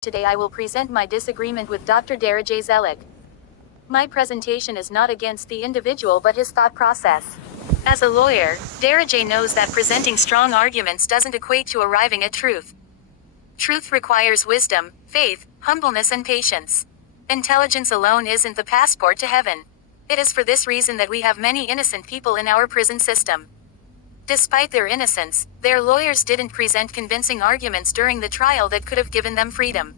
Today I will present my disagreement with Dr. Dereje Zelek. My presentation is not against the individual but his thought process. As a lawyer, Dereje knows that presenting strong arguments doesn't equate to arriving at truth. Truth requires wisdom, faith, humbleness and patience. Intelligence alone isn't the passport to heaven. It is for this reason that we have many innocent people in our prison system. Despite their innocence, their lawyers didn't present convincing arguments during the trial that could have given them freedom.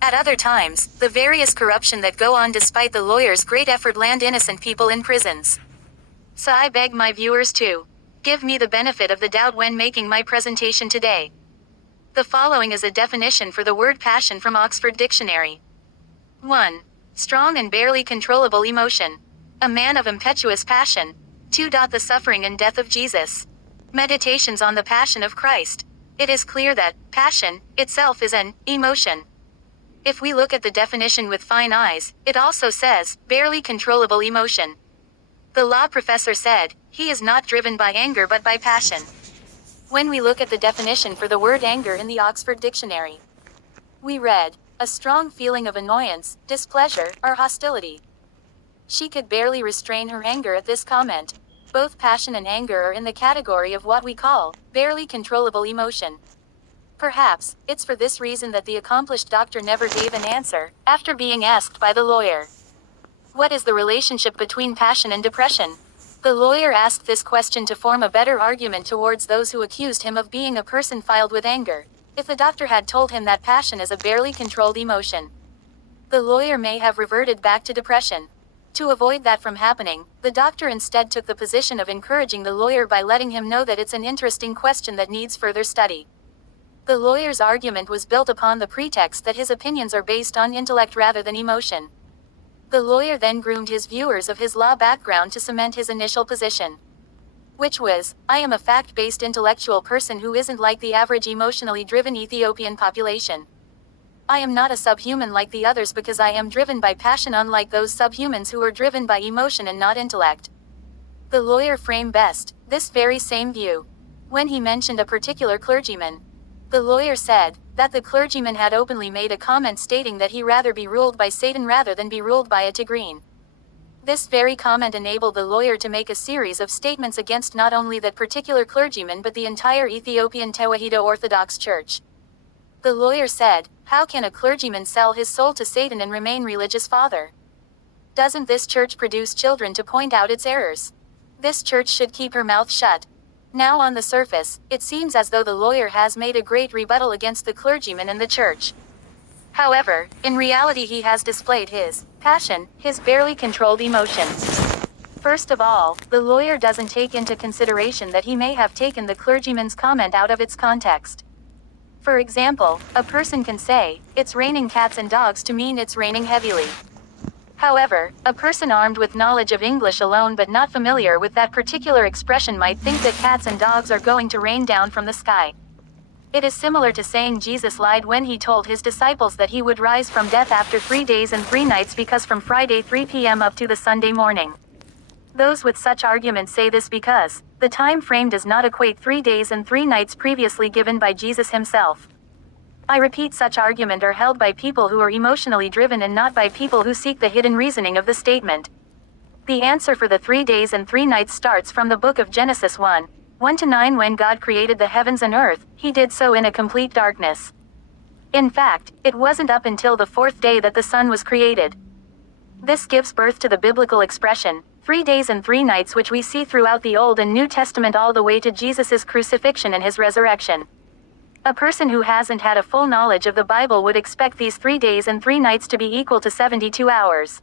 At other times, the various corruption that go on despite the lawyers' great effort land innocent people in prisons. So I beg my viewers to give me the benefit of the doubt when making my presentation today. The following is a definition for the word passion from Oxford Dictionary. 1. Strong and barely controllable emotion. A man of impetuous passion. 2. The suffering and death of Jesus. Meditations on the Passion of Christ. It is clear that passion itself is an emotion. If we look at the definition with fine eyes, it also says barely controllable emotion. The law professor said he is not driven by anger but by passion. When we look at the definition for the word anger in the Oxford Dictionary, we read a strong feeling of annoyance, displeasure, or hostility. She could barely restrain her anger at this comment. Both passion and anger are in the category of what we call barely controllable emotion. Perhaps it's for this reason that the accomplished doctor never gave an answer after being asked by the lawyer. What is the relationship between passion and depression? The lawyer asked this question to form a better argument towards those who accused him of being a person filled with anger. If the doctor had told him that passion is a barely controlled emotion, the lawyer may have reverted back to depression. To avoid that from happening, the doctor instead took the position of encouraging the lawyer by letting him know that it's an interesting question that needs further study. The lawyer's argument was built upon the pretext that his opinions are based on intellect rather than emotion. The lawyer then groomed his viewers of his law background to cement his initial position, which was, I am a fact-based intellectual person who isn't like the average emotionally driven Ethiopian population. I am not a subhuman like the others because I am driven by passion unlike those subhumans who are driven by emotion and not intellect. The lawyer framed best this very same view when he mentioned a particular clergyman. The lawyer said that the clergyman had openly made a comment stating that he rather be ruled by Satan rather than be ruled by a Tigrine. This very comment enabled the lawyer to make a series of statements against not only that particular clergyman but the entire Ethiopian Tewahedo Orthodox Church. The lawyer said, how can a clergyman sell his soul to Satan and remain religious father? Doesn't this church produce children to point out its errors? This church should keep her mouth shut. Now on the surface, it seems as though the lawyer has made a great rebuttal against the clergyman and the church. However, in reality he has displayed his passion, his barely controlled emotion. First of all, the lawyer doesn't take into consideration that he may have taken the clergyman's comment out of its context. For example, a person can say, it's raining cats and dogs to mean it's raining heavily. However, a person armed with knowledge of English alone but not familiar with that particular expression might think that cats and dogs are going to rain down from the sky. It is similar to saying Jesus lied when he told his disciples that he would rise from death after 3 days and 3 nights because from Friday 3 p.m. up to the Sunday morning. Those with such arguments say this because the time frame does not equate 3 days and 3 nights previously given by Jesus himself. I repeat, such argument are held by people who are emotionally driven and not by people who seek the hidden reasoning of the statement. The answer for the 3 days and 3 nights starts from the book of Genesis 1:1-9. When God created the heavens and earth, he did so in a complete darkness. In fact, it wasn't up until the 4th day that the sun was created. This gives birth to the biblical expression, 3 days and 3 nights, which we see throughout the Old and New Testament all the way to Jesus' crucifixion and his resurrection. A person who hasn't had a full knowledge of the Bible would expect these 3 days and 3 nights to be equal to 72 hours.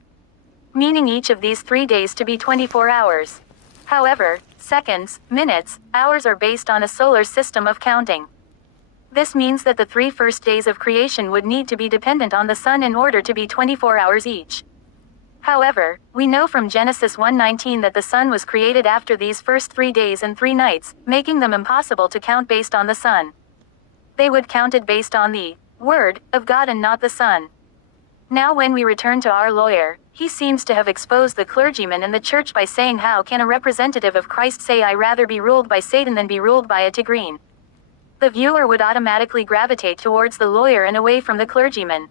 Meaning each of these 3 days to be 24 hours. However, seconds, minutes, hours are based on a solar system of counting. This means that the 3 first days of creation would need to be dependent on the sun in order to be 24 hours each. However, we know from Genesis 1:19 that the sun was created after these first 3 days and 3 nights, making them impossible to count based on the sun. They would count it based on the Word of God and not the sun. Now when we return to our lawyer, he seems to have exposed the clergyman and the church by saying, how can a representative of Christ say I rather be ruled by Satan than be ruled by a Tigrine? The viewer would automatically gravitate towards the lawyer and away from the clergyman.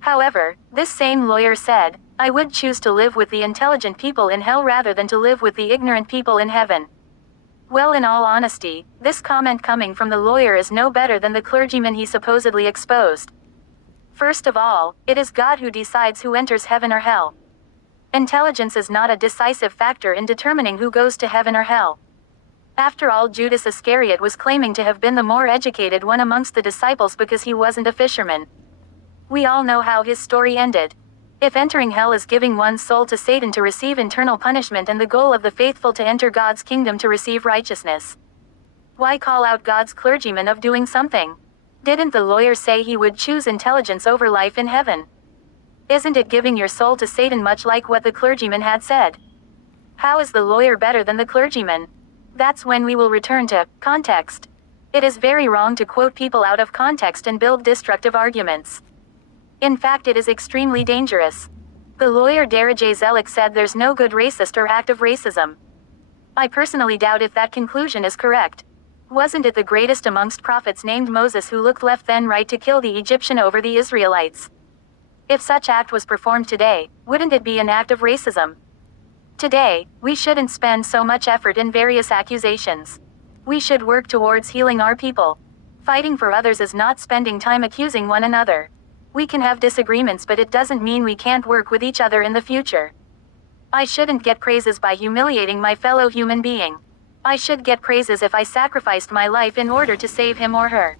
However, this same lawyer said, "I would choose to live with the intelligent people in hell rather than to live with the ignorant people in heaven." Well, in all honesty, this comment coming from the lawyer is no better than the clergyman he supposedly exposed. First of all, it is God who decides who enters heaven or hell. Intelligence is not a decisive factor in determining who goes to heaven or hell. After all, Judas Iscariot was claiming to have been the more educated one amongst the disciples because he wasn't a fisherman. We all know how his story ended. If entering hell is giving one's soul to Satan to receive eternal punishment and the goal of the faithful to enter God's kingdom to receive righteousness, why call out God's clergyman of doing something? Didn't the lawyer say he would choose intelligence over life in heaven? Isn't it giving your soul to Satan, much like what the clergyman had said? How is the lawyer better than the clergyman? That's when we will return to context. It is very wrong to quote people out of context and build destructive arguments. In fact, it is extremely dangerous. The lawyer Dereje Zelek said there's no good racist or act of racism. I personally doubt if that conclusion is correct. Wasn't it the greatest amongst prophets named Moses who looked left then right to kill the Egyptian over the Israelites? If such act was performed today, wouldn't it be an act of racism? Today, we shouldn't spend so much effort in various accusations. We should work towards healing our people. Fighting for others is not spending time accusing one another. We can have disagreements, but it doesn't mean we can't work with each other in the future. I shouldn't get praises by humiliating my fellow human being. I should get praises if I sacrificed my life in order to save him or her.